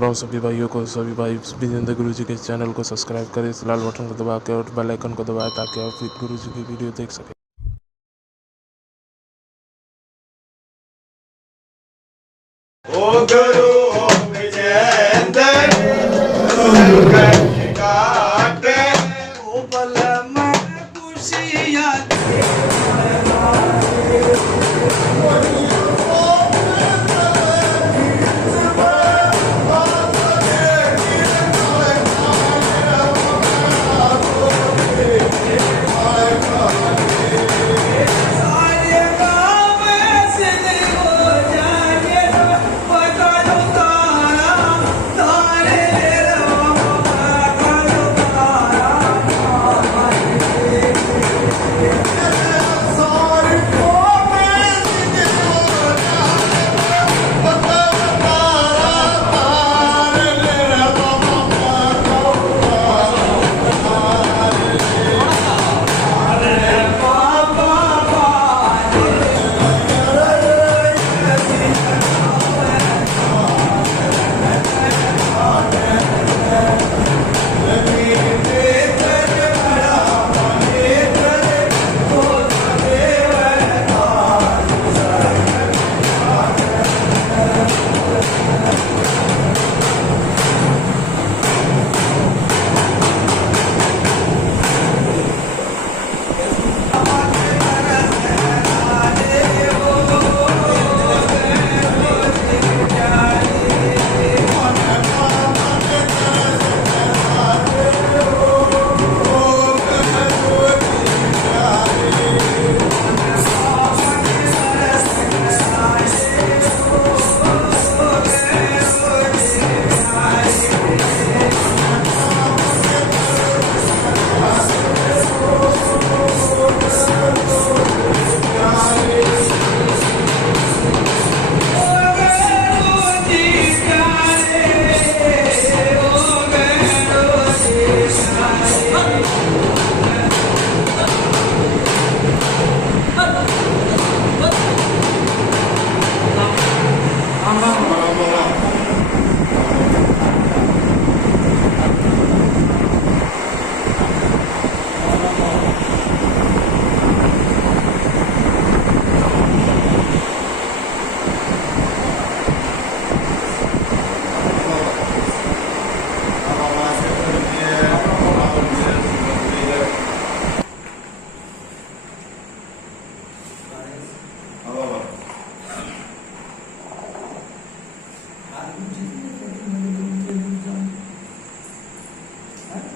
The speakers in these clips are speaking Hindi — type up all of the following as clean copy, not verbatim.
राम सभी भाइयों को, सभी भाई विजेंद्र गुरु जी के चैनल को सब्सक्राइब करें, इस लाल बटन को दबा के और बेल आइकन को दबाएं ताकि आप गुरु जी की वीडियो देख सकें। ओ गुरु विजेंद्र काटे ओ बलम खुशियां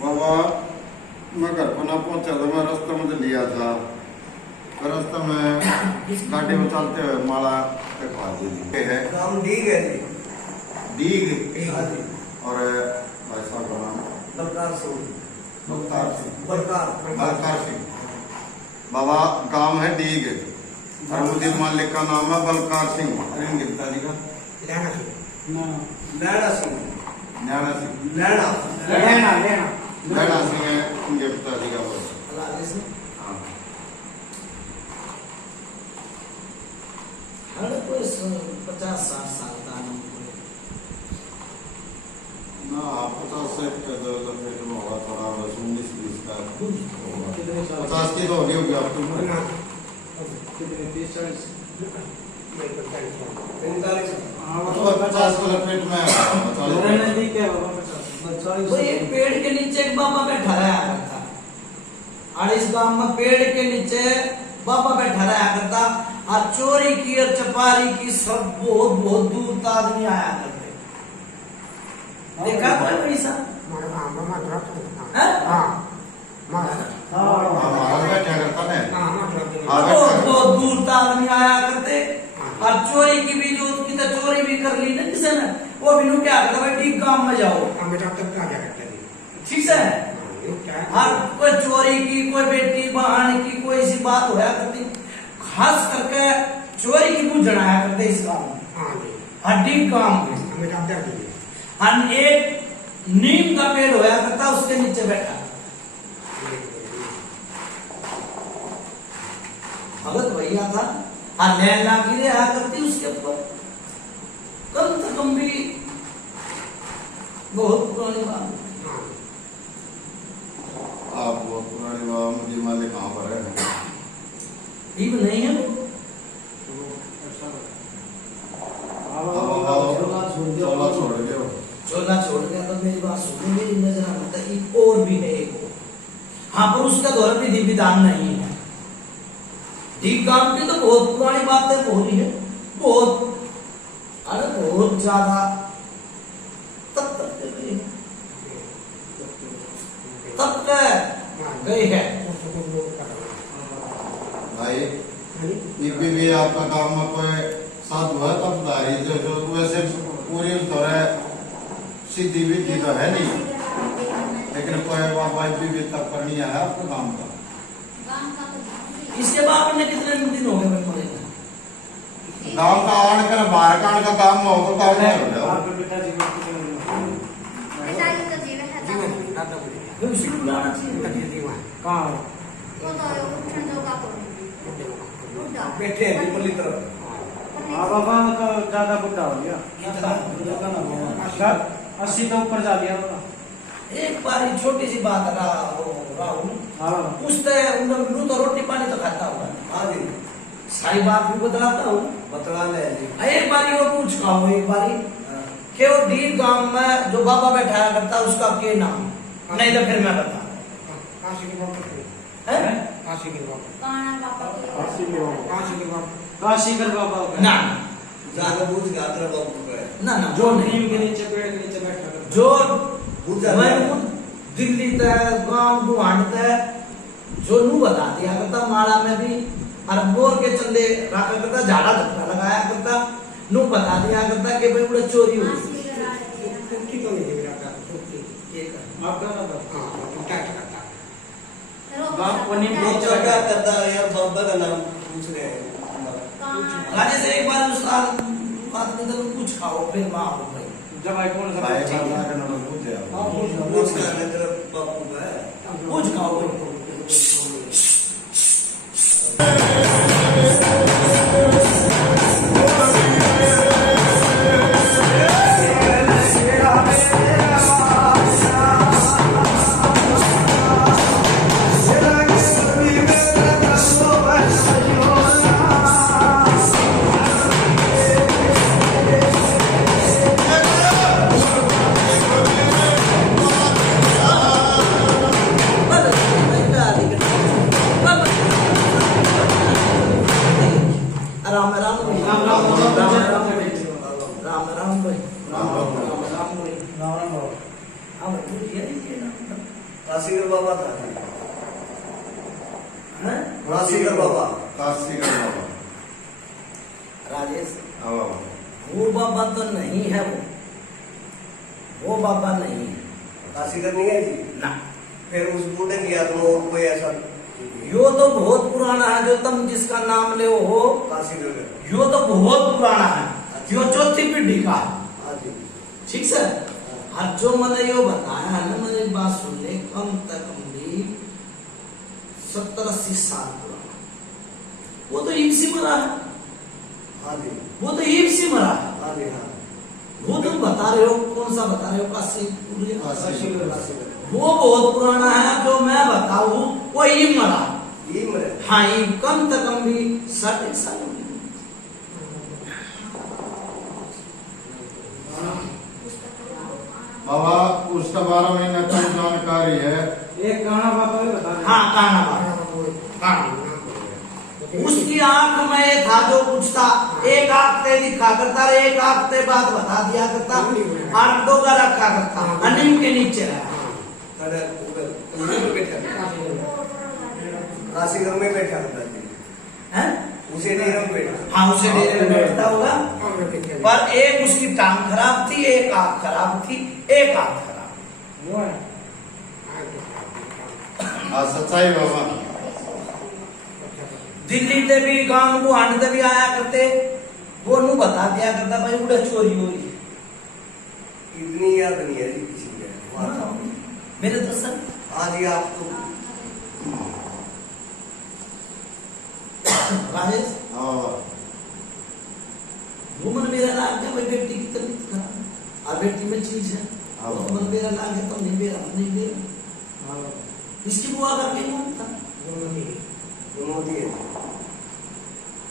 बाबा मैं घर को ना पहुंचा था, मैं रास्ते में लिया था, रास्ते में गाड़ी में चलते हुए माला खा दी है डीग है डीग और भाई साहब का नाम बलकार सिंह। बाबा गांव है डीग और मुझे मालिक का नाम है बलकार सिंह। पिताजी का लैना सिंह है उनके पिताजी का बोल। हाँ 50-60 साल का ना 50 से पेट में होगा थोड़ा 19-20 का 50 की तो होगी होगी आपको 50 वाला पेट में तो ये पेड़ के नीचे एक बाबा बैठा रहा करता और इस गांव में पेड़ के नीचे बाबा बैठा रहा करता और चोरी की और चपारी की सब बहुत बहुत दूर तक आदमी आया करते। देखा कोई पैसा बहुत दूर तक आदमी आया करते और चोरी की भी जो की तो चोरी भी कर ली ना किसी ने, वो भी क्या करता भाई ठीक काम में जाओ ठीक है। हर कोई चोरी की, कोई बेटी बहन की कोई सी बात होया करती, खास करके चोरी की पूजन आया करते इस गांव में हड्डी काम में। हम एक नीम का पेड़ होया करता उसके नीचे बैठा भगत भैया था और लैला गिरे आ करती उसके ऊपर कम से कम भी बहुत पुरानी बात। आप बहुत पुरानी बात मुझे माले कहाँ पर है? ठीक नहीं है वो। चोला छोड़ के हो। चोला छोड़ के तो मेरी बात सुनो, मेरी नजर आता है एक और भी है एक और। हाँ पर उसका द्वारा विधि विधान नहीं है। ठीक काम की तो बहुत पुरानी बातें हो रही है, बहुत, अरे बहुत ज्यादा तब गई है भाई ये भी आपका काम में कोई साधु है तब धारी जो वैसे पूरी तरह सीधी विधि तो है नहीं, लेकिन कोई बाबा भी तब करनी है आपको काम का। इसके बाद ने कितने दिन हो गए मैं पड़े गांव का आने कर बाहर का आने का काम हो तो काम नहीं हो जाओ। बैठे हैं पल्ली तरफ। बाबा तो ज्यादा बुढ़ा हो गया, 80 तो ऊपर जा गया होगा। एक बारी छोटी सी बात राहुल पूछते नू तो रोटी पानी तो खाता होगा। हाँ जी सारी बात भी बतलाता हूँ, बतला ले। एक बारी वो पूछ रहा हूँ, एक बारी कि वो डी गांव में जो बाबा बैठाया करता उसका क्या नाम, नहीं तो फिर मैं बता। काशीकर बाबा ना ज्यादा बुझ गया तेरा बाबू ना ना जो नीम के नीचे पेड़ के नीचे बैठा था, जो दिल्ली तक गांव गुवाहाटी तक जो नू बता दिया करता माला में भी अरबोर के चंदे रखा करता, झाड़ा धक्का लगाया करता, नू बता दिया करता कि भाई उड़े चोरी हो गई। आपका ना करता है यार बाबा का नाम पूछ रहे हैं। राजे से एक बार उस बात में तो कुछ खाओ फिर माँ हो भाई जब आई कौन सा भाई बाबा का नाम पूछ रहे पूछ कर तेरा बापू है पूछ खाओ राम राम राम राम राम राम राम भाई राम हम काशीगर बाबा था हैं काशीगर बाबा काशीगर बाबा। राजेश हाँ बाबा। वो बाबा तो नहीं है, वो बाबा नहीं है। काशीगर नहीं है जी ना फिर उस बूढ़े की याद में और कोई ऐसा यो तो बहुत पुराना है जो तुम जिसका नाम ले हो, काशीगर का यो तो बहुत पुराना है, यो चौथी पीढ़ी का है। हाँ जी ठीक से और जो मैंने यो बताया है ना, मैंने एक बात सुन ले, कम से कम भी 70-80 साल पुराना, वो तो इसी मरा है, हाँ जी वो तो इसी मरा है। हाँ जी हाँ वो तुम बता रहे हो कौन सा बता रहे हो, काशीगर काशीगर वो बहुत पुराना है, जो मैं बताऊं वो ये मरा। ये मरे हाँ ये कम से कम भी 60 साल हो गए। बाबा उसका 12 महीने की जानकारी है। एक गाना बाबा भी बता रहे हैं। हाँ काना बाबा उसकी आंख में ये था जो कुछ था, एक आंख ते दिखा करता, एक आंख ते बात बता दिया करता, आंख दो का रखा करता, अनिम के नीचे रहा। काशीगर में बैठा था जी हैं? उसे डेरे में बैठा हाँ उसे डेरे में बैठता होगा, पर एक उसकी टांग खराब थी, एक आंख खराब थी, एक आंख खराब। वो है हाँ सच्चाई बाबा। दिल्ली से भी गांव गुवाहाटी से भी आया करते, वो नू बता दिया करता भाई उड़ा चोरी हो रही है। इतनी याद नहीं है जी किसी के मेरे दर्शन आज ही आप तो राजेश हाँ बाबा। वो मन मेरा नाम क्या भाई, बेटी की तबीयत खराब है और बेटी में चीज है, हाँ। वो मन बेरा लागे तो नहीं बेरा नहीं बेरा हाँ बाबा इसकी बुआ का क्या कौन था दोनों दिए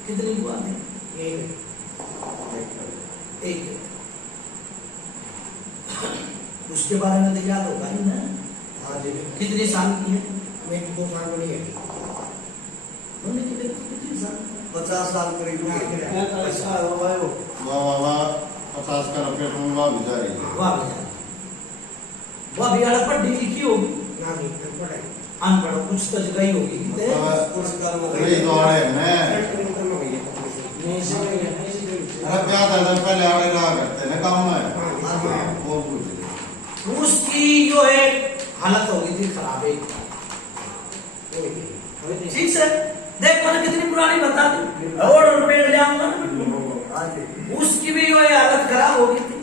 कितनी बुआ थी एक एक उसके बारे में तो याद होगा ही ना हाँ जी कितने साल की है मेरी को साल बड़ी है बोलने की बेटी कितने साल 50 साल करीब हुए हैं। 45 साल हो गए हो वाह 50 का रुपये में वाह भी जा रही है वाह बेचारा वह भी अड़पट डिग्री की होगी ना नहीं अनपढ़ है अनपढ़ कुछ तो जगह ही होगी कितने कुछ काल में वही दौड़े ने इंटर में गई है नहीं से गई है ऐसी गई अरे क्या था जब पहले आड़े रहा करते हैं काम में हाँ वो पूछ उसकी जो है हालत हो गई थी खराब है ठीक से देख मैंने कितनी पुरानी बता दी और पेड़ जाऊंगा हाँ जी उसकी भी जो है हालत खराब हो गई थी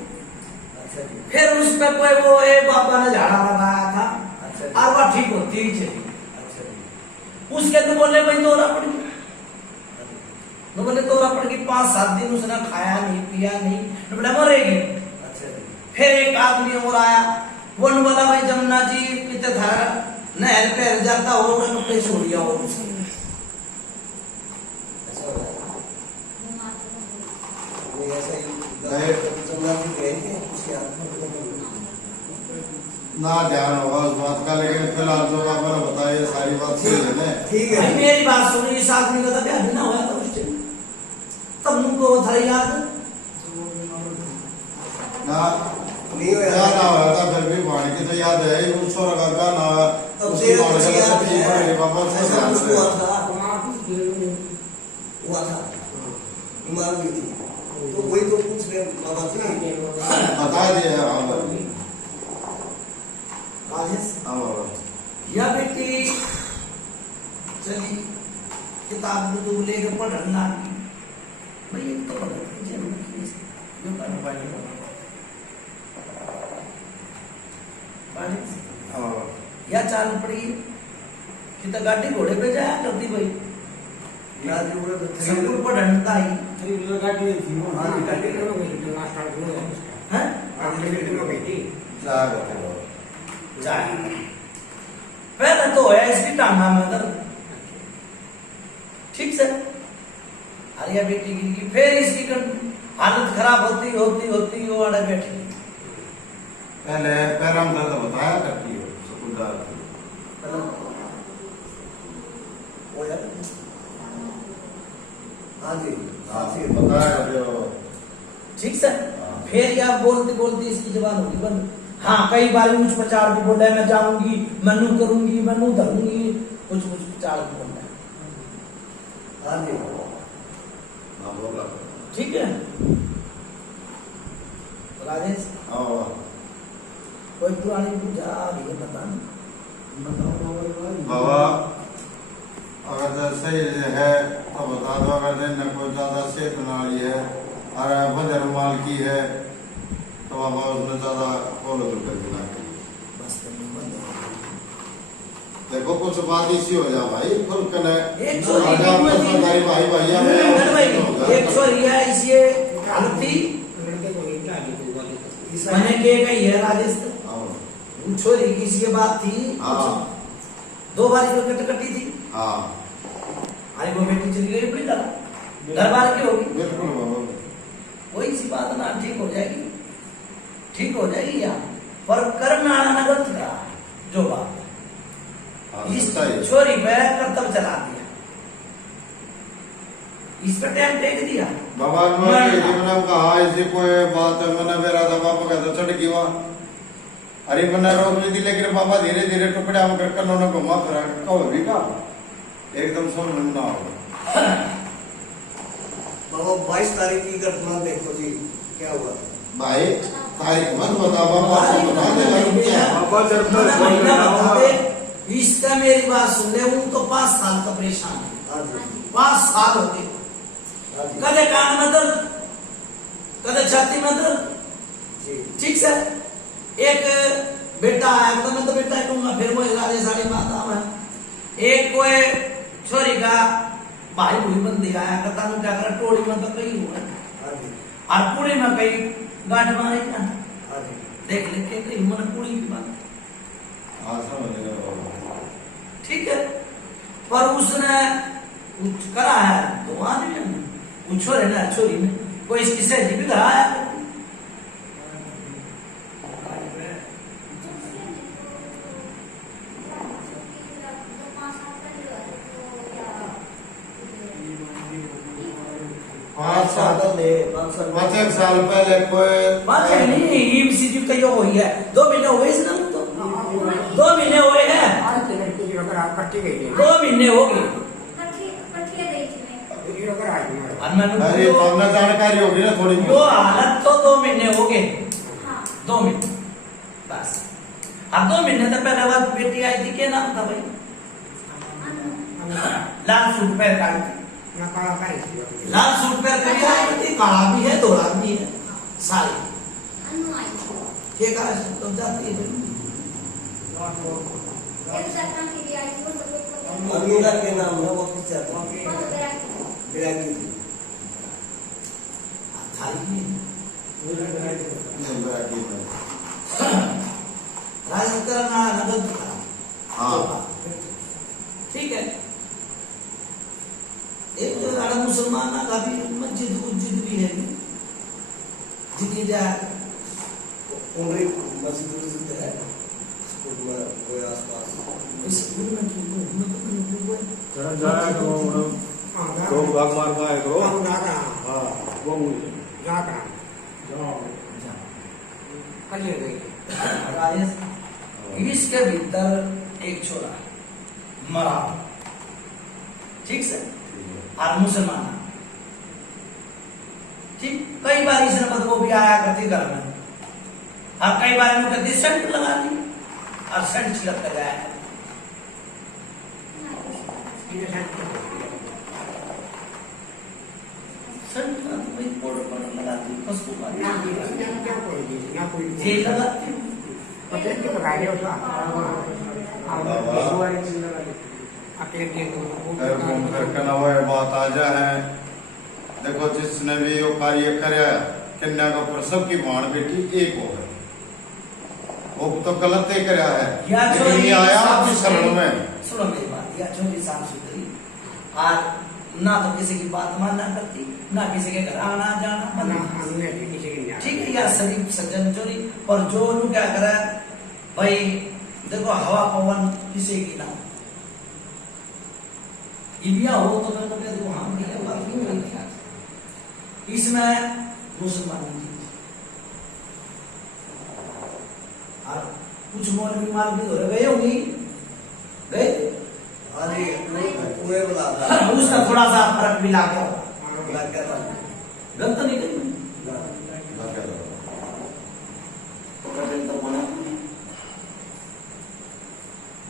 अच्छा जी फिर उस पे कोई वो बाबा ने झाड़ा लगाया था अच्छा जी और वह ठीक होती ही चली अच्छा जी उसके तो बोले भाई दौरा पड़ गया तो बोले दौरा पड़ गई 5-7 दिन उसने खाया नहीं पिया नहीं तो बोला मरेगी अच्छा जी फिर एक आदमी और आया वो ने बोला भाई जमुना जी कितने था नहर पे जाता हो उन्होंने कपड़े छोड़ दिया और उसने ऐसा हो रहा है कोई ऐसा ही नहीं। जमुना जी गए थे उसके हाथ ना ध्यान होगा उस बात का लेकिन फिलहाल जो आपने बताया ये सारी बात सही है ना ठीक भाई है मेरी बात सुनो इस आदमी का तो ब्याह भी ना हुआ था उस टाइम तब मुझको था याद ना नहीं हो क्या ना होया था फिर भी पानी की तो याद है उस छोरा का क्या ना अब उसकी तेरे माँ कुछ का याद तो ठीक है है बाबा ऐसा कुछ से हुआ था टमाटर हुआ था बीमार हुई थी तो वही तो पूछ रहे बाबा थे बता दिए हाँ बाबा राजेश हाँ बाबा या बेटी चली किताब तो लेके पढ़ना भाई एक तो जो करना पड़ेगा हाँ बाबा या चाल पड़ी कि तो गाड़ी घोड़े पे जाया करती भाई ना जरूरत सब कुछ पढ़ता ही थ्री व्हीलर गाड़ी थी वो हाँ, गाड़ी में गई तो नाश्ता हो गया हैं आज में गई थी जा करते बाबा जाए पहले तो है इसकी टांगा में दर्द ठीक से अरे बेटी की फिर इसकी हालत खराब होती होती होती वो अड़े बैठी पहले पैरों में दर्द बताया करती हो सुकुदार हो जाता हाँ जी हाँ हाँ जी बताया करते हो ठीक से फिर या बोलते बोलते इसकी जबान होगी बंद हाँ कई बार मुझ पर चाड़ के बोल रहा है मैं जाऊंगी मनु करूंगी मनु धरूंगी कुछ चाड़ के बोल रहा है हाँ जी हाँ बोला ठीक है तो राजेश हाँ बाबा कोई पुरानी पूजा आ रही है बाबा अगर तो सही है तो बता दो अगर दिन में कोई ज्यादा सेहत नाली है और बजर माल की है तो बाबा उसमें ज्यादा फॉलो कर देना बस करनी बंद हो देखो कुछ बात इसी हो जा भाई फुल कने एक छोरी आजा अपना सरदारी भाई भैया एक छोरी है इसी हालत थी लड़के को नहीं डाली कोई वाली मैंने के गई है राजेश हाँ उन छोरी की इसी बात थी हाँ 2 बार जो कटी थी हाँ अरे वो बेटी चली गई अपनी घर बार की होगी बिल्कुल बाबा वही सी बात ना ठीक हो जाएगी ठीक हो जाएगी यार पर करना ना गलत करा जो बात हाँ इस सही छोरी पे कर्तव्य चला दिया इस पर टाइम टेक दिया बाबा ने मैंने कहा ऐसी कोई बात है मैंने मेरा था पापा कहता चढ़ गई वहाँ अरे मैंने रोक ली थी लेकिन पापा धीरे धीरे टुकड़े हम कर उन्होंने घुमा फिरा कहो भी का एकदम समझ में ना आओ बाबा 22 तारीख की घटना देखो जी क्या हुआ भाई तारीख मत बता बाबा आपको बता दे क्या बाबा जब मैंने महीना बता दे इसका मेरी बात सुन ले हूं तो 5 साल का परेशान है हाँ जी 5 साल हो गए हाँ जी कदे कान में दर्द कदे छाती में दर्द जी ठीक से एक बेटा आया तो मैं तो बेटा कहूंगा फिर वो सारी सारी बात आवा एक कोई छोरी का भाई भूई बंदी आया कहता मैं क्या कर टोली में तो कहीं हुआ हाँ जी और पूरे में कहीं गांठ मारे क्या हाँ जी देख ले के कहीं मन पूरी की बात, हाँ समझ गए बाबा। ठीक है। पर उसने कुछ करा है तो आदमी है ना, वो छोरे ना छोरी ने कोई इसकी सहेली भी घर आया करती। पाँच साल पाँच एक साल पहले कोई बात है नहीं, ईबीसीजी का यो हुई है 2 महीने हुए इसने तो 2 महीने हुए हैं, आज के लड़के की अगर आप कट्टी गई थी 2 महीने हो गए। ये अगर आज में और मैंने अरे तो हमें जानकारी होगी ना थोड़ी यो हालत तो 2 महीने हो गए, 2 महीने बस। अब 2 महीने तो पहले बात बेटी आई थी, क्या नाम था भाई? लाल सूट पहन कर आई थी, ना काला का ही लाल सूट पहन कर आई थी, काला भी है धोला भी है सारी। ये कहा तो जाती है अमीरा के नाम है वो किस जाता है? बैरागी थी। थाली नहीं बैठी है। राजकरण नगद था। हाँ ठीक है। एक जो अरब मुसलमान का भी मस्जिद उज्जिद भी है, जितनी जाए उमरी मस्जिद है स्कूल में कोई आसपास इस स्कूल में दो भाग मार का है करो हम जाता हाँ वो मुझे जाता कल ले गई राजेश इसके भीतर एक छोरा मरा, ठीक से, और मुसलमान, ठीक। कई बार इसने बदबू भी आया करती घर में, और कई बार इन्होंने कहती सेंट लगा दी और सेंट छिड़क कर गया। सेंट का तो भाई पाउडर लगा दी, खुशबू मारी, ना कोई जेल लगाती पता नहीं तो गाड़ी उठा अकेले घूम करके ना वो बात आ जाए। देखो जिसने भी ये कार्य कराया कन्या का प्रसव की बाण बेटी एक हो गई, वो तो गलत ही कराया है, या जो लेकिन ये आया साफ अपनी शरण सुथरी- में। सुनो मेरी बात, या छोटी साफ सुथरी और ना तो किसी की बात मानना करती, ना किसी के घर आना जाना ना बंद, हमने किसी की नहीं ठीक है। या शरीफ सज्जन चोरी, और जो उन्होंने क्या करा भाई, देखो हवा पवन किसी की ना हो, इबिया हो तो मैं देखो हाँ भैया बात नहीं हो रही। इसमें मुसलमान और कुछ मौलवी माल भी धोरे गए होंगी, गए अरे पूरे बुला था उसका थोड़ा सा फर्क भी ला गया लग गया था गलत नहीं कही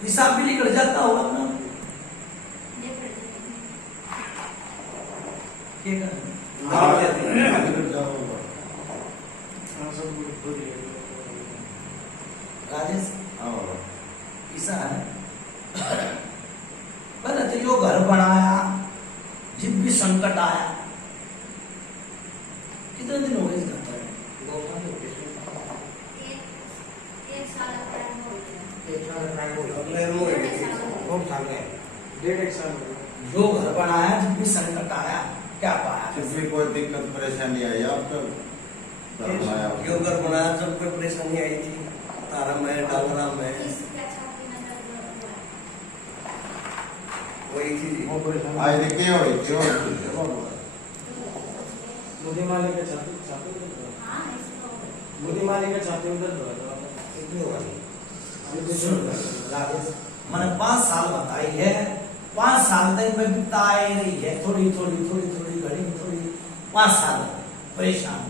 हिसाब भी निकल जाता होगा अपना, ठीक है। राजेश ऐसा है, पहले तो यो घर बनाया, जब भी संकट आया, कितने दिन हो गए इस घर पर? जो घर बनाया, जब भी संकट आया, क्या पाया? किसी कोई दिक्कत परेशानी आई आपको फरमाया? योगर बनाया जब कोई परेशानी आई थी तारा में डालरा में वही थी आज देखिए और क्यों मैंने 5 साल बताई है, 5 साल तक मैं बिताए रही है, थोड़ी घड़ी थोड़ी 5 साल परेशान।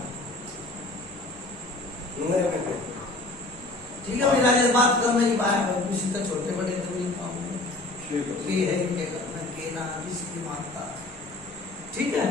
ठीक है मेरा ये बात कर मेरी बात किसी का छोटे बड़े तो नहीं काम ठीक है ये है इनके घर में केना किसकी मानता, ठीक है।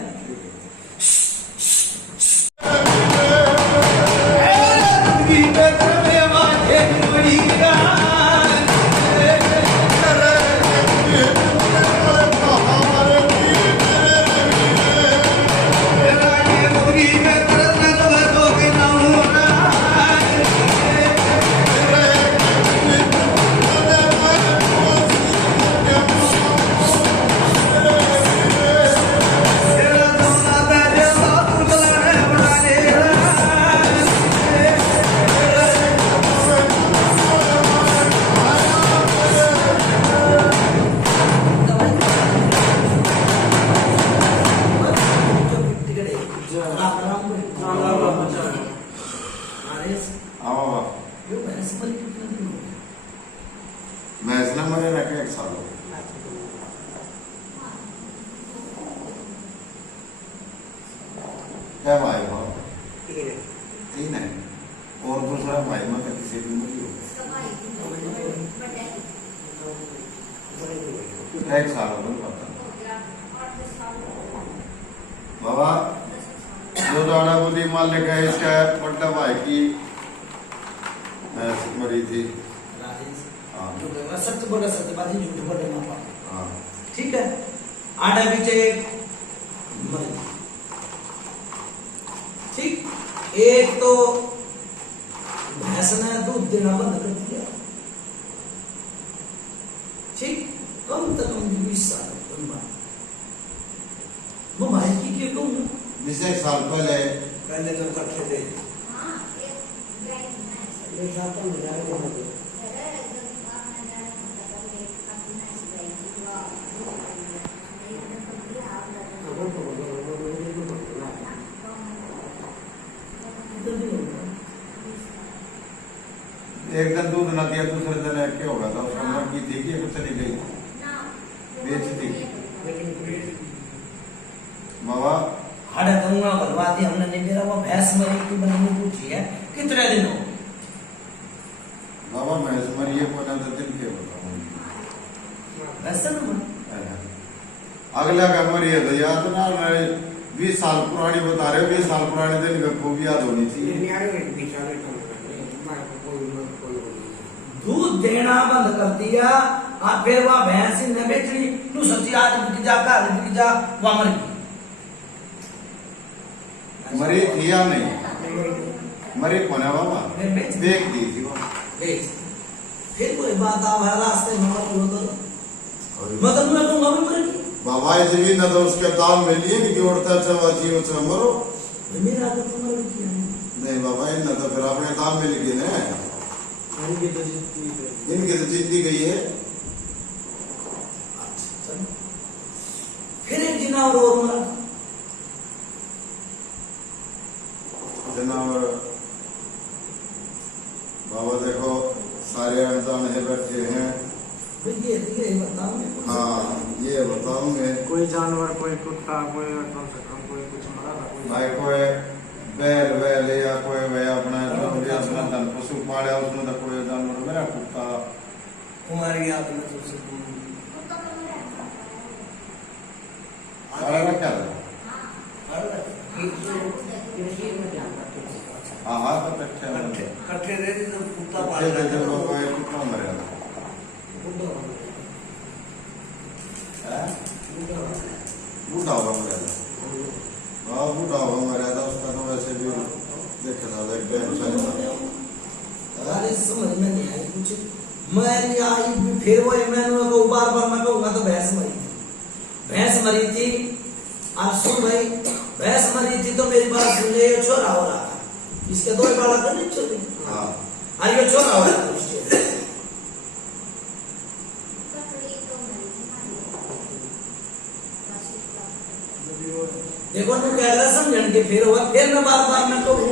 आओ यो भैंस मरी कितने दिन हो गए? मैं इसलिए मरे रखे 1 साल हो गए। क्या भाई भाव ठीक है 3 है और दूसरा भाई में किसी भी मरी हो 1 साल हो गया पता बाबा जो दाना बुद्धि मालिक है इसका बड़ा भाई की मरी थी। राजेश हाँ जो कहना सत्य बोला सत्यवादी झूठ बोले ना पाए हाँ ठीक है आड़ा बीचे मरी ठीक एक तो भैंस ने दूध देना बंद कर दिया ठीक कम से कम 20 साल वो भाई की क्यों कहूँ जिसे 1 साल पहले पहले तो इकट्ठे थे एक दिन दूध न दिया दूसरे दिन क्या होगा था उसका मर की थी कि कुछ चली गई बेच दी बाबा हाड़ा दूंगा बलवा दी हमने नहीं मेरा वो भैंस मरी की बनने पूछी है कितने दिन हो बाबा मैं मरिए को ना दिन के बताऊं वैसे ना मन अगला का मरिए तो याद ना 20 साल पुरानी बता रहे हो 20 साल पुराने दिन का खूब याद होनी चाहिए दूध देना बंद कर दिया और फिर वह भैंस ने बेचनी तू सच्ची आज बिक जा घर बिक जा वह मर गई मरी थी या नहीं मरी कौन है बाबा फिर बेच दी देख दी थी वो बेच फिर कोई बात आ भाई रास्ते में मत हो तो मतलब मैं कहूँगा भी मर गई बाबा ये जमीन न तो उसके दाम में लिए कि जोड़ता चवा जियो च मरो मेरा तो तुम मर गई नहीं बाबा इन न तो फिर अपने दाम में लिखे ना इनकी तो जीती गई है फिर एक जिनावर और मरा जनावर बाबा देखो सारे अनजान है बैठे हैं ये बताओ मैं कुछ हाँ ये बताऊं मैं कोई जानवर कोई कुत्ता कोई कम से कम कोई कुछ मरा था कोई भाई कोई बैल वैल या कोई वे अपना जो भी अपना धन पशु पाले उसमें तो कोई जानवर मेरा कुत्ता तुम्हारी याद में सबसे सारा रखा था हाँ हाँ तो बैठे हैं इकट्ठे रहते तो कुत्ता अच्छे पाल से जो कोई कुत्ता मरे बूढ़ा होगा मरे हाँ बूढ़ा होगा मरे था उसका तो वैसे भी देखा था एक बैल चले था अरे समझ में नहीं आई कुछ मैं आई फिर वो मैंने को बार बार मैं कहूंगा तो भैंस मरी थी आप सुन भाई भैंस मरी थी तो मेरी बात सुन ले ये छोरा हो रहा था इसके दो बालक नहीं छोटे हाँ ये छोरा हो रहा था देखो तू कह रहा समझन के फिर हुआ फिर मैं बार बार मैं कहूँ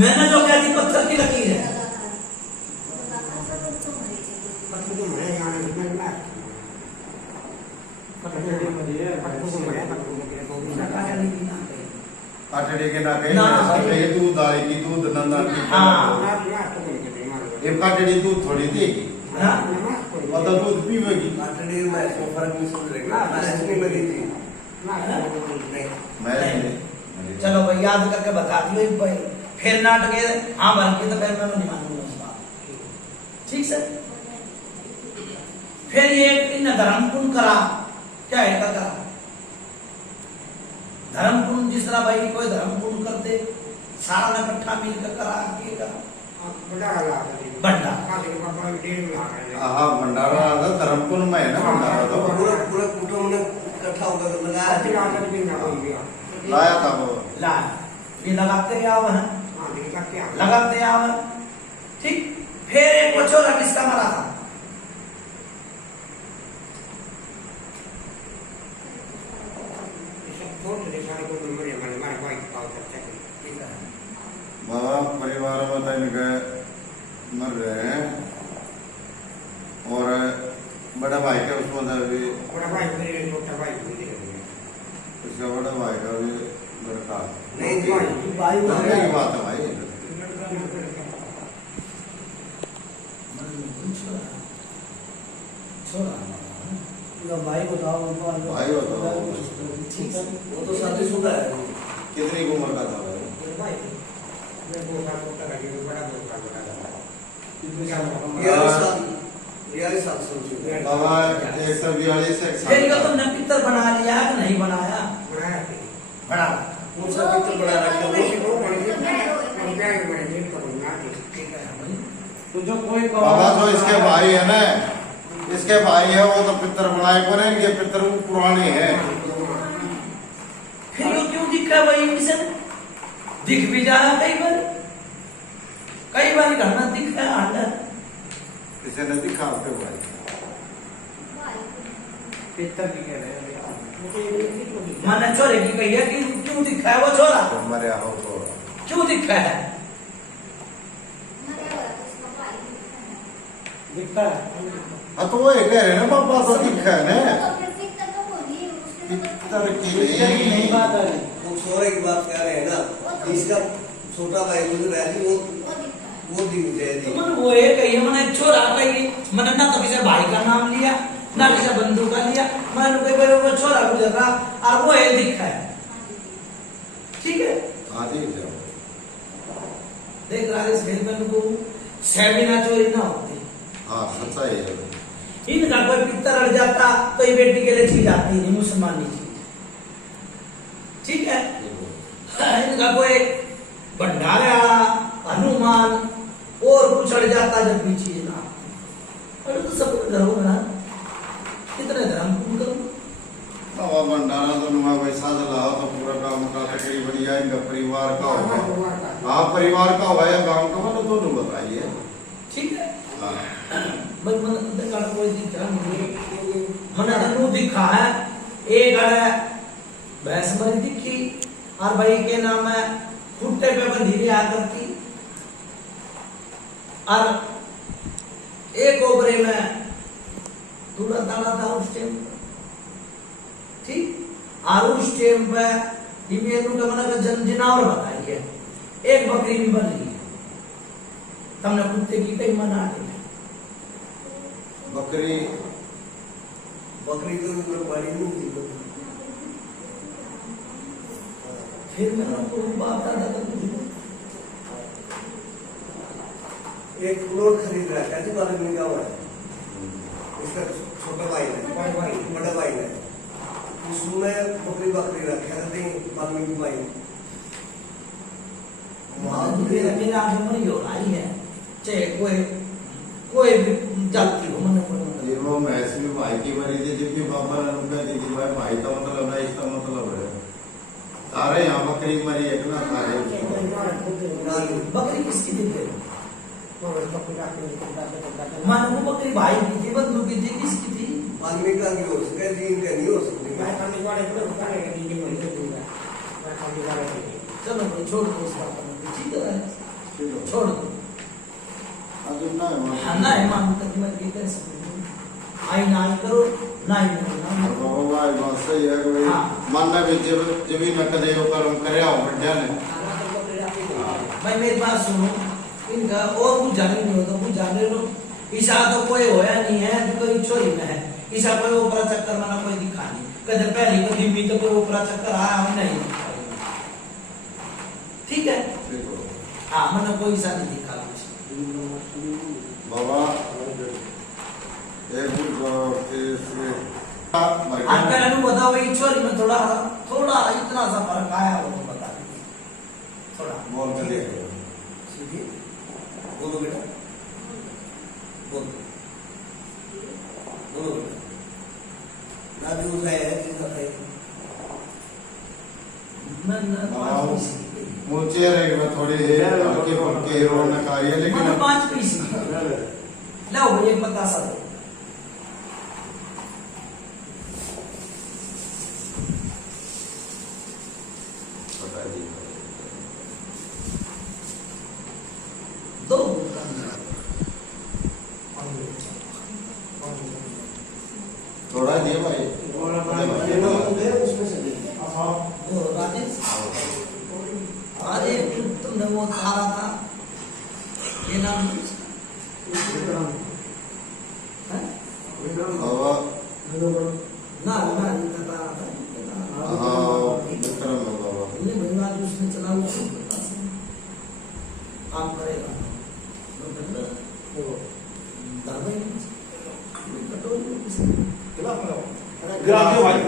मैंने जो कह दी पत्थर की लकीर है काटड़ी के ना कहीं ना। ये दूध आई की दूध नंदा की हाँ। ये काटड़ी दूध थोड़ी देगी हाँ। मतलब दूध पीवेगी काटने में इसमें फर्क नहीं समझ रहे मैं मरी थी नहीं मैं चलो भाई याद करके बता दियो एक भाई फिर नाटक हाँ बल्कि तो फिर मैं नहीं मानूंगा इस बात ठीक सर फिर ये इन धर्म पुण्य करा क्या है करा धर्म पुण्य जिस तरह भाई कोई धर्म पुण्य करते सारा ने इकट्ठा मिलकर करा के करा बंडा हाँ भंडारा था धर्मपुर में है ना भंडारा तो पूरा पूरा कुटुंब ने इकट्ठा होकर लगाया लाया था वो ला ये लगाते आओ हैं लगाते आओ हैं ठीक फिर एक बचोरा किसका मरा था बाबा परिवार में तो इनके मर रहे हैं और बड़ा भाई का उसमें भी बड़ा भाई मेरे छोटा भाई मेरे उसका बड़ा भाई का भी लड़का नहीं जी भाई लड़के की बात है भाई भाई बताओ भाई बताओ। ठीक है वो तो शादीशुदा है कितनी उम्र का था भाई भाई मैं 2 साल छोटा लगे तो बड़ा 2 साल बड़ा था 42 साल से बाबा 142 फिर ये तुमने पितर बना लिया कि नहीं बनाया बनाया बना कौन सा पिक्चर बना रखा है वो बड़े करूंगा तो जो कोई बाबा जो इसके भाई है ना इसके भाई है वो तो पितर बनाए को नहीं ये पितर पुराने हैं फिर ये क्यों दिख रहा है भाई इसे दिख भी जा रहा कई बार घटना दिख रहा है अंदर इसे नहीं दिखा आपके भाई पितर की कह रहे हैं मैंने छोरे की कही है कि क्यों दिख रहा है वो छोरा तो हमारे यहाँ तो क्यों दिख रहा है दिखता है हाँ तो वो कह रहे हैं ना बाबा तो दिखा है ना पितर की नहीं बात है वो छोरे की बात कर रहे हैं ना इसका छोटा भाई गुजर रहा है वो दिख जाएगी तो मैंने वो ये कही है मैंने छोरा कही मैंने ना तो किसी भाई का नाम लिया ना किसी बंधु का लिया मैंने कही भाई वो छोरा गुजर रहा और वो ये दिख रहा है ठीक है हाँ ठीक है देख रहा है इस भेदबंद को सेबिना चोरी ना होती हाँ सच्चाई है इनका कोई पितर अड़ जाता तो ये बेटी के लिए चीज आती नहीं मुसलमानी चीज ठीक है इनका कोई भंडारा हनुमान और कुछ अड़ जाता जब भी चीज ना अरे तो सब धर्म ना कितने धर्म तुम करो बाबा भंडारा तो नुमा पैसा लाओ तो पूरा काम का तकरीबन या इनका परिवार का होगा हाँ परिवार का होगा या गांव का मतलब दोनों बताइए ठीक है हाँ भाई मन का कोई दिखा नहीं मन तनु दिखा है एक है भैंस मरी दिखी और भाई के नाम है खुट्टे पे बंधी रहा करती और एक ओबरे में दूल्हा डाला था उस टाइम ठीक और उस टाइम पे इमेनु के मन का जनावर बताई है एक बकरी भी बन गई तुमने कुत्ते की कई मना दी बकरी बकरी तो बड़ी नहीं थी फिर मैंने को बाप दादा का कुछ एक प्लॉट खरीद रहा है कैसे बारे में क्या हुआ है इसका छोटा भाई है बड़ा भाई है उसमें बकरी बकरी रखे रहते वाल्मीकि भाई मेरा आगे हो रही है चाहे कोई भी जाति हो मन को ये वो मैच में भाई की मरी थी जिनकी बाबा ने रुपया दी थी भाई का मतलब है इसका मतलब है सारे यहाँ बकरी मरी एक ना सारे बकरी किसकी थी फिर मान वो बकरी भाई की थी बंधु की थी किसकी थी वाल्मीकि का नहीं हो सकता जीन का नहीं हो सकती चलो भाई छोड़ दो इस बात को ठीक है छोड़ दो अजून नाही हाँ ना है मान तक मैं ये कर सकती आई ना आई करो ना ही करो ना बाबा भाई बात सही है कि हाँ। मन में भी जब ही न करे हो कर्म करे आओ बढ़िया ने भाई मेरी बात सुनो इनका और कुछ जाने नहीं होता कुछ जाने लो ईशा तो कोई होया नहीं है जो कोई चोरी में है ईशा कोई ऊपरा चक्कर में ना कोई दिखा नहीं कदर पहले कभी भी तो कोई ऊपरा चक्कर आया हम नहीं ठीक है हाँ मैंने कोई ईशा नहीं दिखा कुछ बाबा एक आप पहले नु बताओ भाई चोरी में थोड़ा थोड़ा इतना सा फर्क आया वो तो बता दीजिए थोड़ा बोल के देख सीधी बोलो बेटा बोलो बोलो बेटा दादी उठाए है जिसका है मैं ना मुझे रे में थोड़ी हल्की फुल्की रौनक आई है लेकिन मैंने 5 पीस लाओ भाई एक बतासा दो बता दी दो बाबा ना ना इतना हाँ विक्रम है बाबा ये महिला जो उसने चला उसको पता से काम करेगा वो दर्द ही कटोरी ग्राम भाई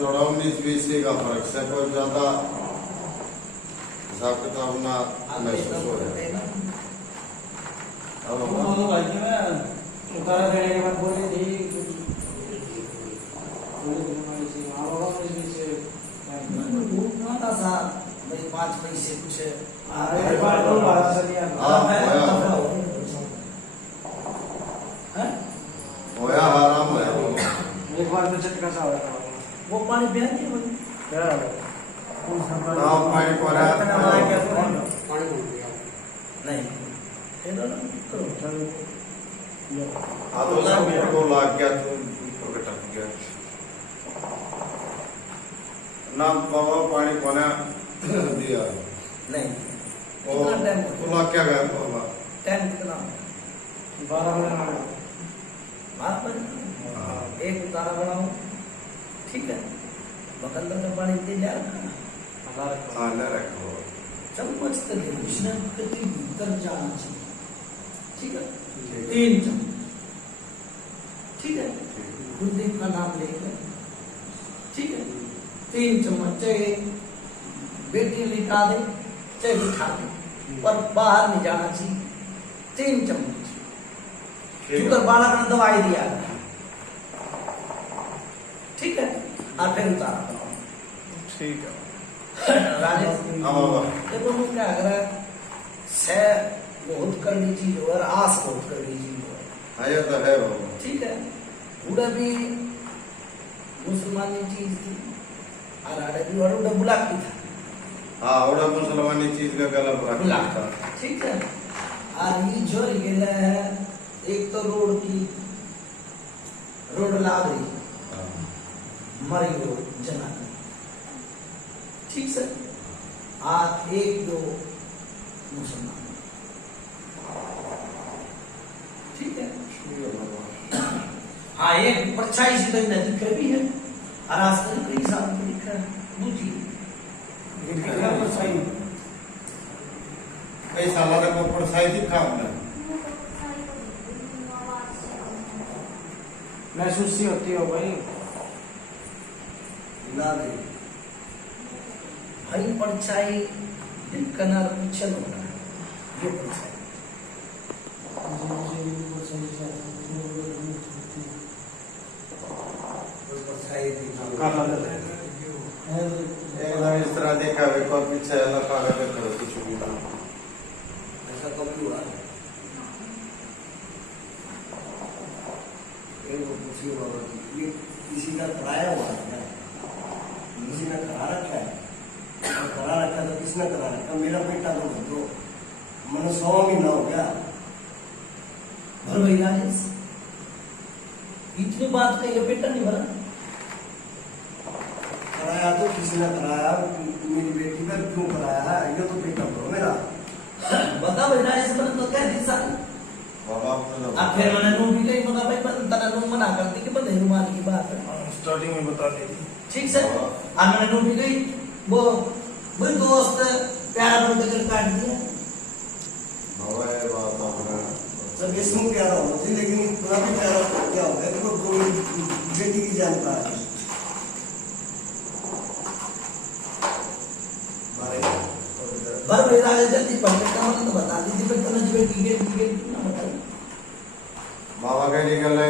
थोड़ा 19-20 का फर्क से कोई ज्यादा हिसाब किताब ना महसूस हो रहा है। उतारा देने के बाद बोले जी था भाई 5 पैसे कुछ होया आराम है एक बार में झटका सा हो रहा वो पानी पिया नहीं नाम पानी पड़ा नहीं हाँ तो सब को लाग गया तो प्रकट गया नाम बाबा पानी पना दिया नहीं वो लाग क्या गया बाबा टाइम कितना 12 मिनट 12 बजे एक उतारा बनाओ ठीक है बकंदर का पानी दे जा रखा हाँ ले रखो चम्मच तक विष्णु कति भीतर जाना चाहिए ठीक है 3 चम्मच ठीक है गुरुदेव का नाम लेकर ठीक है 3 चम्मच चाहे बेटी लिटा दे चाहे लिखा दे पर बाहर नहीं जाना चाहिए 3 चम्मच शुगर बालक ने दवाई दिया ठीक है और फिर उतारा ठीक है राजेश हाँ बाबा देखो मैं क्या कर रहा है सह बहुत करनी चीज हो और आस बहुत करनी चीज हो हाँ ये तो है बाबा ठीक है उड़ा भी मुसलमानी चीज थी और आड़े भी और उड़ा बुलाक भी था हाँ उड़ा मुसलमानी चीज का गला बुलाक बुलाक था ठीक है और ये जोर गेला है एक तो रोड लाग रही मरी हो जना ठीक से आज 1-2 मुसलमान ठीक है हाँ एक परछाई से तो नदी का भी है और आजकल कई साल में लिखा है दूसरी कई साल तक वो पढ़ाई दिखा हमने महसूस ही होती हो भाई लागे भाई परछाई कनार पिछल हो रहा है ये परछाई एकदम इस तरह देखा है और पीछे अलग कागज करो कुछ भी ना ऐसा कभी हुआ पूछिए बाबा ये किसी का कराया हुआ है, किसी ने करा रखा है, और करा रखा तो किसने करा रखा? मेरा बेटा तो मैंने 100 महीना हो गया। भर भाई राजेश, इतनी बात कही बेटा नहीं भरा। कराया तो किसी ने कराया, मेरी बेटी पर क्यों कराया है? ये तो बेटा भरो मेरा। बता भाई राजेश, मैंने तो कह दी सारी। बाबा अब फिर मैंने रूम भी गई मगा भाई, पर तना रूम मना करती कि बंदे रुमाल की बात है। स्टार्टिंग में बता दी थी। ठीक से अब मैंने रूम भी गई, वो दोस्त प्यारा बन कर काट दिया। बाबा ये बात आपने सब इसमें प्यारा होती है, लेकिन इतना भी प्यारा क्या हो गया तो कोई बेटी की जानता है। भर भाई राजेश जल्दी पढ़ने का मतलब तो बता दी थी, फिर तने जीवन की गेट ना बताई। बाबा कह रही गल है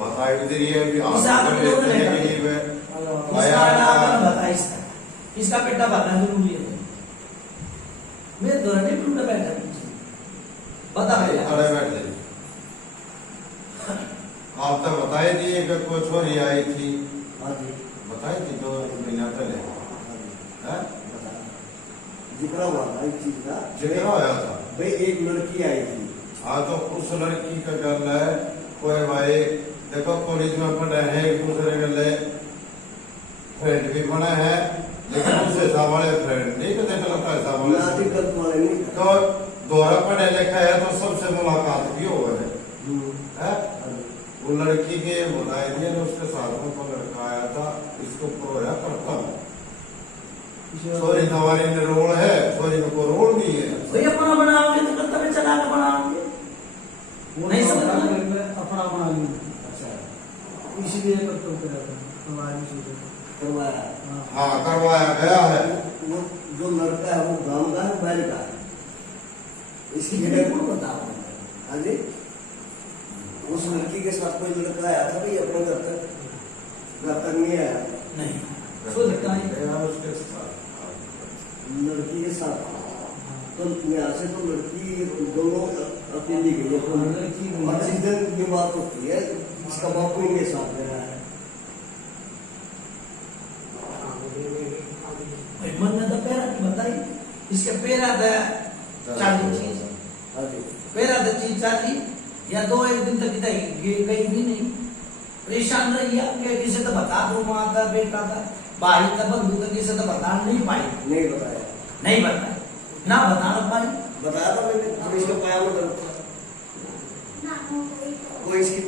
बताई भी रही है भी इस आपने लोगों ने इसका नाम बता, इसका बेटा भरना जरूरी है। मेरे द्वारा नहीं टूटा बैठा बता भाई खड़े बैठ जाइए। आप तो बताई दिए कि कोई छोरी आई थी, हाँ जी बताई थी 2 महीना पहले हैं? जिक्र हुआ था इस चीज का, जिक्र होया था भाई एक लड़की आई थी। हाँ तो उस लड़की का गल है कोई भाई देखो कॉलेज में पढ़े हैं एक दूसरे गले फ्रेंड भी बने हैं, लेकिन उस हिसाब वाले फ्रेंड नहीं कि देखा लगता हिसाब वाले नातिकत वाले नहीं तो दोहरा पढ़े लिखा है तो सबसे मुलाकात भी हो है? वो लड़की के बताए दिए तो उसके साथ में कोई लड़का आया था, इसको प्रोया करता हूँ सॉरी हमारे में रोल है, सॉरी में कोई रोल नहीं है। भाई अपना बनाओगे तो कर्तव्य चला के बनाओगे, नहीं समझ अपना बना लिया। अच्छा इसीलिए कर्तव्य रहता है हमारी चीजें करवाया। हाँ करवाया गया है। वो जो लड़का है वो गांव का है बाहर का है? इसकी जगह कौन बताओ। हाँ जी उस लड़की के साथ कोई लड़का आया था भाई अपने घर तक नहीं आया? नहीं सो लगता है गया उसके साथ लड़की के साथ तो यहाँ से तो लड़की दोनों अकेली गई है। तो हर जिस दिन ये बात होती है इसका बाप को इनके साथ गया है। मन में तो पैरा की बताई, इसके पैरा था 40 चीज, हाँ जी पैरा था चीज 40 या 2-1 दिन तक गई भी नहीं। परेशान रही है किसी तो बता दो, माँ का बेटा था भाई का बंधु का, किसी तो बता नहीं पाई, नहीं बताया नहीं बताया ना बता पाई। बताया था मैंने जब इसका पाया मतलब कोई इसकी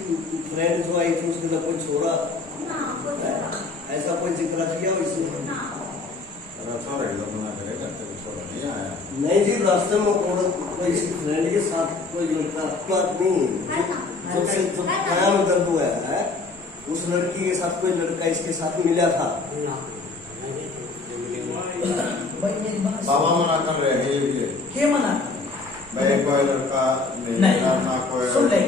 फ्रेंड जो आई थी उसके लिए कोई छोरा ऐसा कोई जिक्र किया इसने? छोरा एकदम मना करेगा तो छोरा नहीं आया। नहीं जी रास्ते में कोई इसकी फ्रेंड के साथ कोई लड़का बात नहीं जो पाया में दर्द हुआ है उस लड़की के साथ कोई लड़का इसके साथ मिला था? भाई मेरी बात बाबा मना कर रहे हैं ये भी क्या मना भाई कोई लड़का नहीं ना कोई सुन ले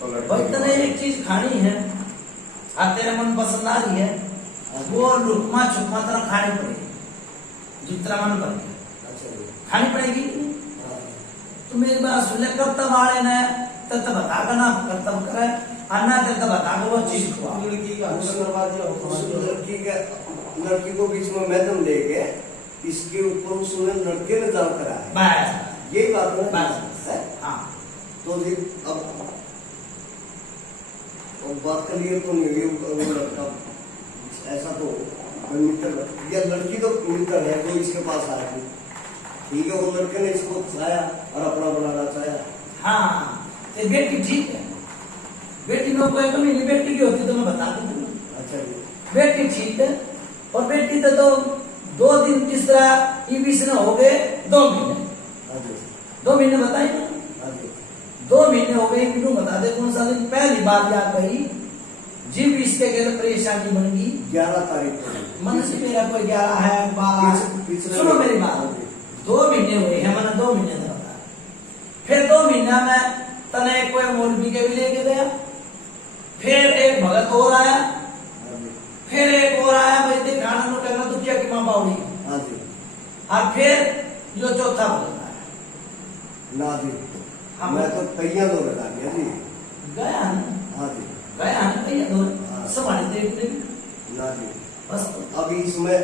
तो लड़की भाई तने एक चीज खानी है और तेरे मन पसंद आ रही है, वो लुकमा छुपमा तरह खानी पड़ेगी, जितना मन कर अच्छा जी खानी पड़ेगी। तो मेरी बात सुन ले, कर्तव्य वाले ने तब बता कर ना कर्तव्य करे, अन्ना तब बता कर वो चीज खुआ। लड़की को बीच में मैडम लेके इसके ऊपर उसने लड़के ने जाल करा है, बस यही बात है बस हाँ। तो जी अब बात करिए तो नहीं ये वो लड़का ऐसा तो मित्र या लड़की तो मित्र है कोई इसके पास आया थी, ठीक है वो लड़के ने इसको चाया और अपना बनाना चाहा। हाँ ये बेटी ठीक है, बेटी में कोई कमी नहीं, बेटी की होती तो मैं बता दूँ। अच्छा जी बेटी ठीक है और बेटी तो 2 दिन तीसरा ये बीच में हो गए 2 महीने, हाँ जी 2 महीने बताइए ना, हाँ जी 2 महीने हो गए क्यों बता दे कौन सा दिन पहली बार याद गई जीव इसके गए परेशानी बन गई 11 तारीख को मन से मेरा कोई 11 है 12 सुनो मेरी बात 2 महीने हुए हैं, मैंने 2 महीने से बता, फिर 2 महीना में तने कोई मौलवी के भी लेके गया, फिर एक भगत और आया, हाँ जी फिर एक और आया, भाई देख खाना नो कहना तो क्या कि मां बावड़ी, हाँ जी और फिर जो चौथा भगत आया ना जी हाँ, मैं तो कईया दो लगा दिया जी। गया ना, हाँ जी गया ना भैया दो हाँ। संभाली देखने ना जी बस। अभी इसमें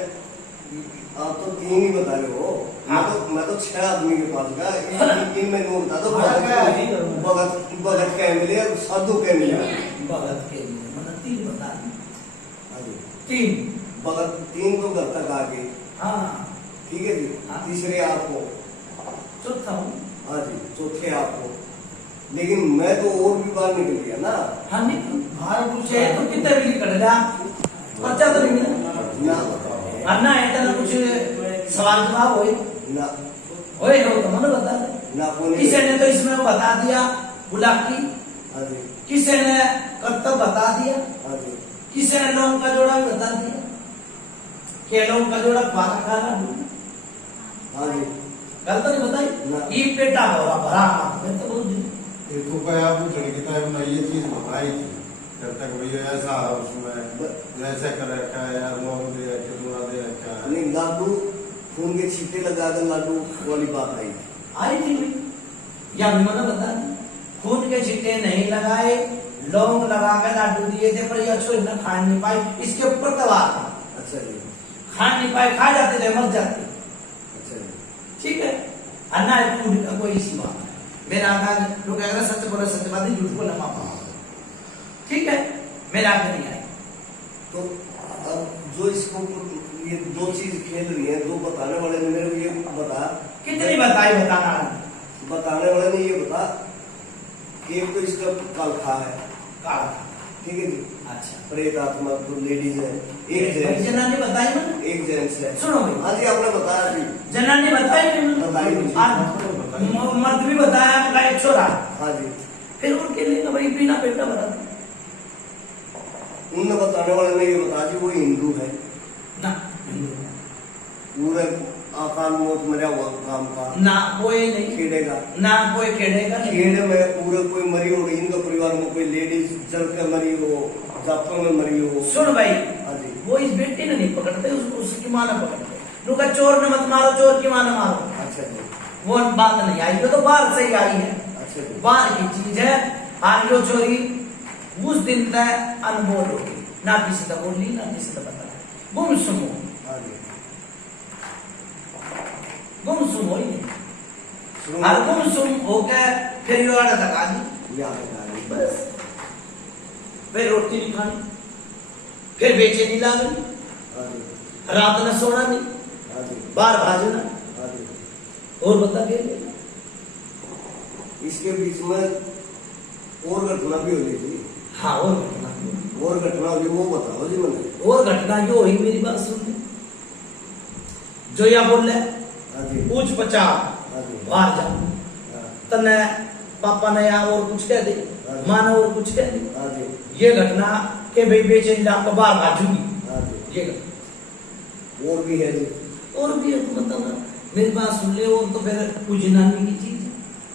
आप तो 3 ही बता रहे हो, हाँ। मैं तो 6 आदमी के पास गया, इनमें दो बता दो। बड़ा गया जी। भगत क्या मिले और साधु क्या मिले? भगत के लिए मतलब 3 बता दी, हाँ जी 3 भगत 3 तो घर तक आ गए, हाँ, ठीक है जी। हाँ। तीसरे आपको, चौथा हूँ, हाँ जी चौथे आपको, लेकिन मैं तो और भी बाहर निकल गया ना। हाँ निकल बाहर पूछे तो कितने भी निकल गया, पर्चा तो नहीं मिला ना अन्ना है तो कुछ सवाल जवाब होए ना होए हो तो मन बता दे। ना कोने किसी ने तो इसमें बता दिया बुलाकी, हाँ जी किसी ने कर्तव्य बता दिया, हाँ जी किसी ने लौंग का जोड़ा भी बता दिया कि लौंग का जोड़ा खाना खाना हाँ जी गलत नहीं ना। बताई, ये पेटा भरा भरा मैं तो बोल दी ये तो क्या आप लड़की ने ये चीज बताई थी जब तक भैया ऐसा है उसमें जैसे कर रखा है यार लोग दे रखे दूरा दे रखा है। नहीं लाडू खून के छींटे लगा कर लाडू वाली बात आई थी। आई थी भाई, या मैंने बता दी खून के छिट्टे नहीं लगाए, लौंग लगा कर लाडू दिए थे, पर ये अच्छो इतना खा नहीं पाई, इसके ऊपर तवार था, अच्छा जी खा नहीं पाए, खा जाते थे मर जाते, अच्छा जी ठीक है। अन्ना फूड का कोई इसी बात है, मेरा आगा लोग कह रहे सत्य बोला सत्यवादी, झूठ बोला मापा, ठीक है, मेरा आगे नहीं आए। तो अब जो इसको ये 2 चीज खेल रही है, 2 बताने वाले ने मेरे को ये बता, कितनी बताई बताना, बताने वाले ने ये बता कि एक तो इसका कालखा है, काला था, ठीक है जी, अच्छा प्रेत आत्मा तो लेडीज है, एक जेंट्स जना ने बताई मैंने, एक जेंट्स है। सुनो भाई, हाँ जी आपने बताया अभी, जना ने बताई बताई मैंने, मुझे। आज मर्द भी बताया, मेरा एक छोरा, हाँ जी फिर उनके लिए तो भाई बिना पेटा भरा उनने बताने वाले ने ये बता दी वो हिंदू है, ना, पूरे आकान मौत मरा हुआ काम का ना कोई नहीं, खेड़ेगा, ना कोई खेड़ेगा नहीं, खेड़े में पूरे कोई मरी हो, इनका परिवार में कोई लेडीज जल के मरी हो, जातों में मरी हो। सुन भाई, हाँ जी वो इस बेटे ने नहीं पकड़ते, उसकी माँ ने पकड़ते, लोग चोर ने मत मारो, चोर की माँ ने मारो, अच्छा जी वो बात नहीं आई, वो तो बाहर से ही आई है, अच्छा जी बाहर की चीज है। आज जो चोरी उस दिन तक अनमोल होगी, ना किसी का बोली ना किसी का पता, गुमसुम हो, हाँ जी गुमसुम हो ही सुनो और गुमसुम होकर फिर यो आड़ा तक आ गई, याद है बस फिर रोटी नहीं खानी, फिर बेचैनी लागनी, हाँ जी रात में सोना नहीं, हाँ जी बाहर भाजना, हाँ जी और बता के इसके बीच में और घटना भी हो गई थी, हाँ और घटना होगी वो बताओ जी मैंने। और घटना जो हुई मेरी बात सुन ले, जो या बोल ले हाँ जी पूछ पचा हाँ जी बाहर जा, हाँ तने पापा ने या और कुछ कह दे, माँ ने और कुछ कह दी, हाँ जी ये घटना के भाई बेचैनी आपको बाहर भाजूगी, हाँ जी ये घटना और भी है जी और भी है, तो मतलब मेरी बात सुन ले, और तो फिर कुछ जनानी की चीज है,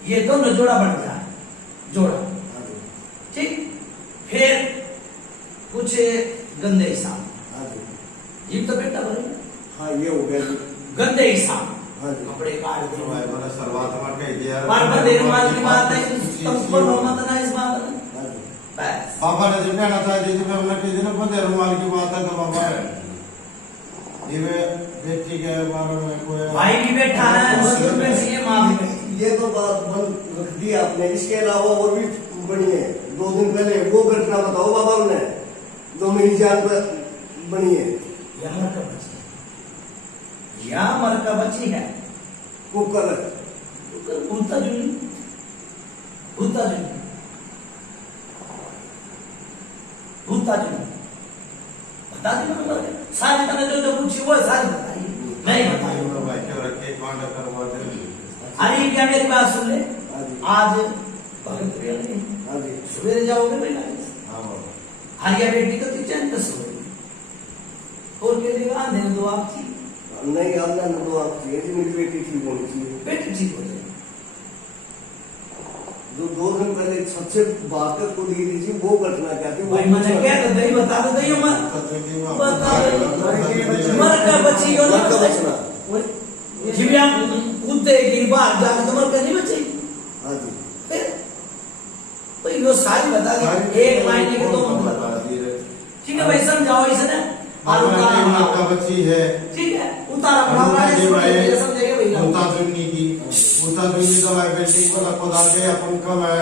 ये दोनों जोड़ा बन जाए, जोड़ा हाँ जी ठीक, फिर कुछ गंदे हिसाब, हाँ जी जीव तो बेटा भरे हाँ ये हो गया जी गंदे हिसाब, हाँ जी कपड़े काट दे, तो भाई मैंने सर्वात में कह दिया पर बंदे रुमाल की बात है, तुमको नौमत ना इस बात में, हाँ जी बस पापा ने जो कहना था जैसे फिर हमने कह दिया बंदे रुमाल की बात है तो पापा ये बेटी के बारे में कोई भाई भी बैठा है, उसमें से ये माँ भी बैठी, ये तो बात बंद रख दी आपने, इसके अलावा और भी बनी है। 2 दिन पहले वो घटना बताओ बाबा ने, जो मेरी जान पर बनी है। यह मर का बची है, यह मर का बची है, कुकर भूता जुनी, भूता जुनी, भूता जुनी, बता दी मैंने मर गया, सारी तरह जो जो पूछी वो है सारी बताइए, नहीं बताइए। भाई क्यों रखे कांड करवा दे अरे क्या मेरी बात सुन ले, हाँ जी आज भगत भी नहीं, हाँ जी सवेरे जाओगे भाई हाँ हरिया बेटी तो चैन का सोएगी, और के लिए आंधे ने दो आप थी, नहीं अल्लाह ने तो आप चाहिए जी, मेरी बेटी ठीक होनी चाहिए। बेटी ठीक हो जाए, जो 2 दिन पहले सबसे बात को दी थी वो घटना क्या थी? भाई मैंने क्या तो दही बता दो दही मत बता दो मर का बची हो ना मर का बचना। जिव्या कूदे की बाहर जाके तो मर का नहीं बची। हाँ जी। फिर भाई वो सारी बता दी एक लाइन के दो मतलब ठीक है भाई समझाओ इसे ना और उतारा बच्ची है ठीक है उतारा बना रहा समझेगा भाई उता दुन्नी की उता दुन्नी का भाई बिल्डिंग को खुदा के अपन का मैं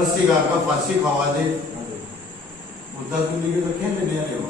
रस्सी घाट का फांसी खवा दे उता दुन्नी की तो क्या लेने आए हो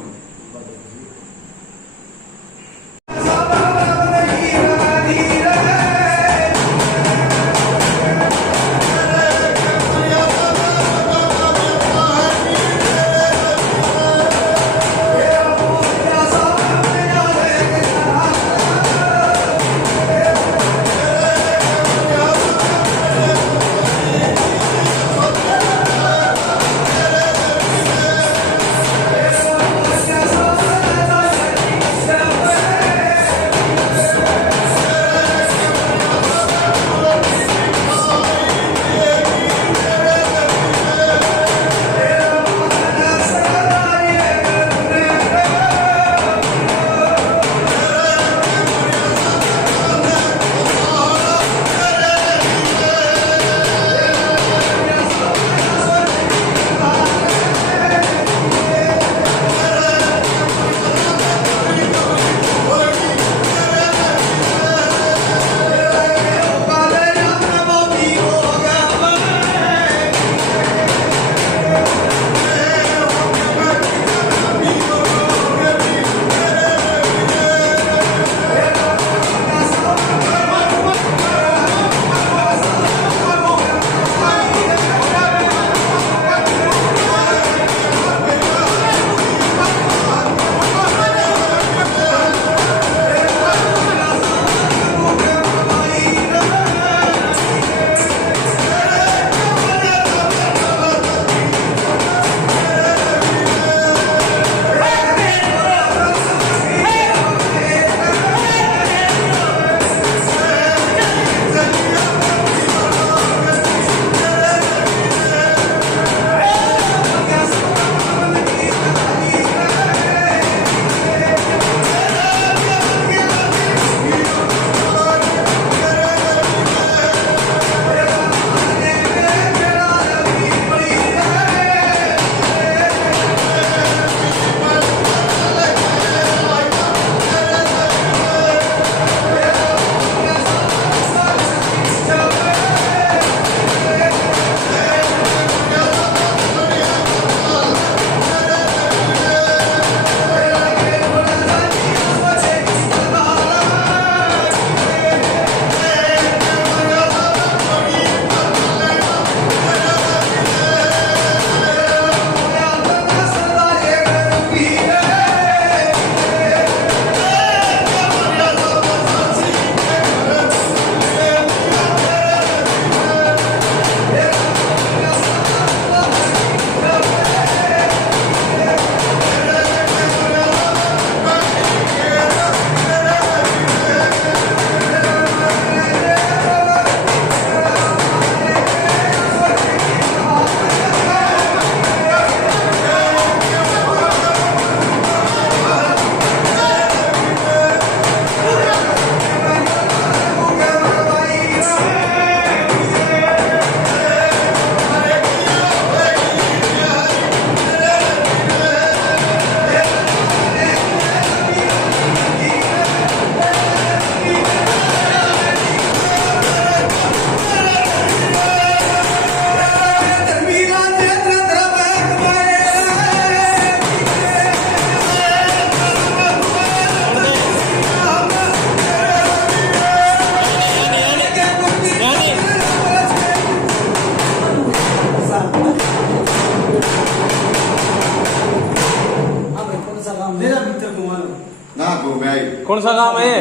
कौन सा गांव है ये?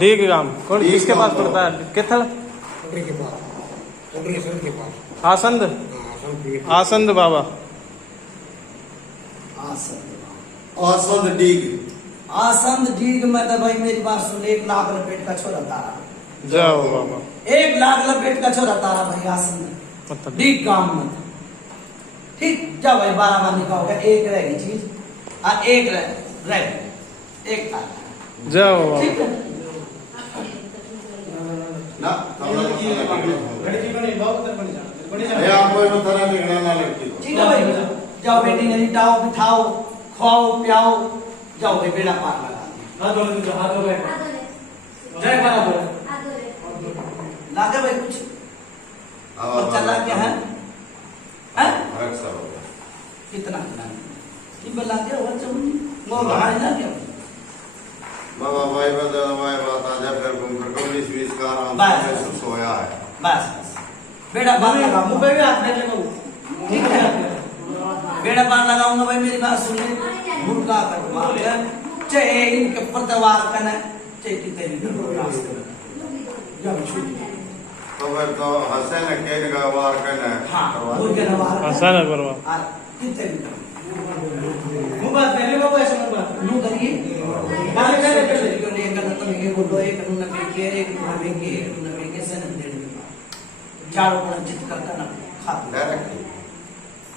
डीग गांव। कौन किसके पास पड़ता है? किथल आसंद आसंद बाबा आसंद डीग आसंद डीग में तो भाई मेरी बात सुन 1 लाख रुपए का छोरा था। जाओ बाबा। 1 लाख लपेट का छोरा तारा भाई आसन में मतलब ठीक काम में ठीक जा भाई 12 बार निकाल होगा एक रहेगी चीज और एक रह एक था जाओ बाबा। ठीक है ना तबला लड़की बनी बहुत बनी जा ये आपको ये तरह निकलना ना लड़की को ठीक है भाई जाओ बेटी ने लिटाओ बिठाओ खाओ पियाओ जाओ भाई बेड़ा पार लगा हाथ धो जय बाबा बोल लागे भाई कुछ और चला क्या है हैं हर सब कितना ये बला के और चल वो भाई ना क्या बाबा भाई बता भाई बात आ जा फिर घूम कर 19-20 का आराम बस। से सोया है बस बस बेड़ा पार लगा मुंह पे भी हाथ दे ले ठीक है बेड़ा पार लगाऊंगा भाई मेरी बात सुन ले मुर्गा कटवा के चाहे इनके प्रतिवार करना चाहे कितने रास्ते में जब छूट तो फिर तो हसन के गवार करना हाँ मुर्गे नवार आसान है बरवा। और कितने मुंह बात पहले बाबू ऐसे मुंह बात नु करिए गाली कर रहे थे। क्यों नहीं करना तो ये बोलो एक नु नपेंगे एक नु नपेंगे एक नु नपेंगे सन दे चारों पर जित करता ना खाते डायरेक्टली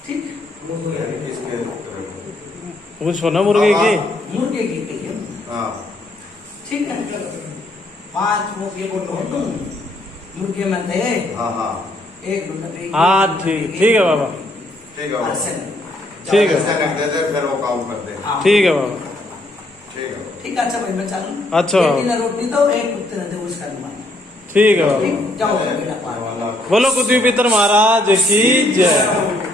ठीक इसके वो सोना मुर्गे की मुर्गे की कहिए हां ठीक है 5 मुर्गे बोलो तुम मुर्गे में थे हां हां एक नु नपेंगे हाँ ठीक है बाबा। ठीक है बाबा। ठीक है। हसन दे दे फिर वो काम कर दे ठीक है बाबा। ठीक है ठीक है अच्छा भाई मैं चलूं अच्छा। एक दिन रोटी तो एक कुत्ते ने दे उसका नहीं ठीक है बाबा। ठीक जाओ बेटा पार वाला बोलो कुतुब पितर महाराज की जय।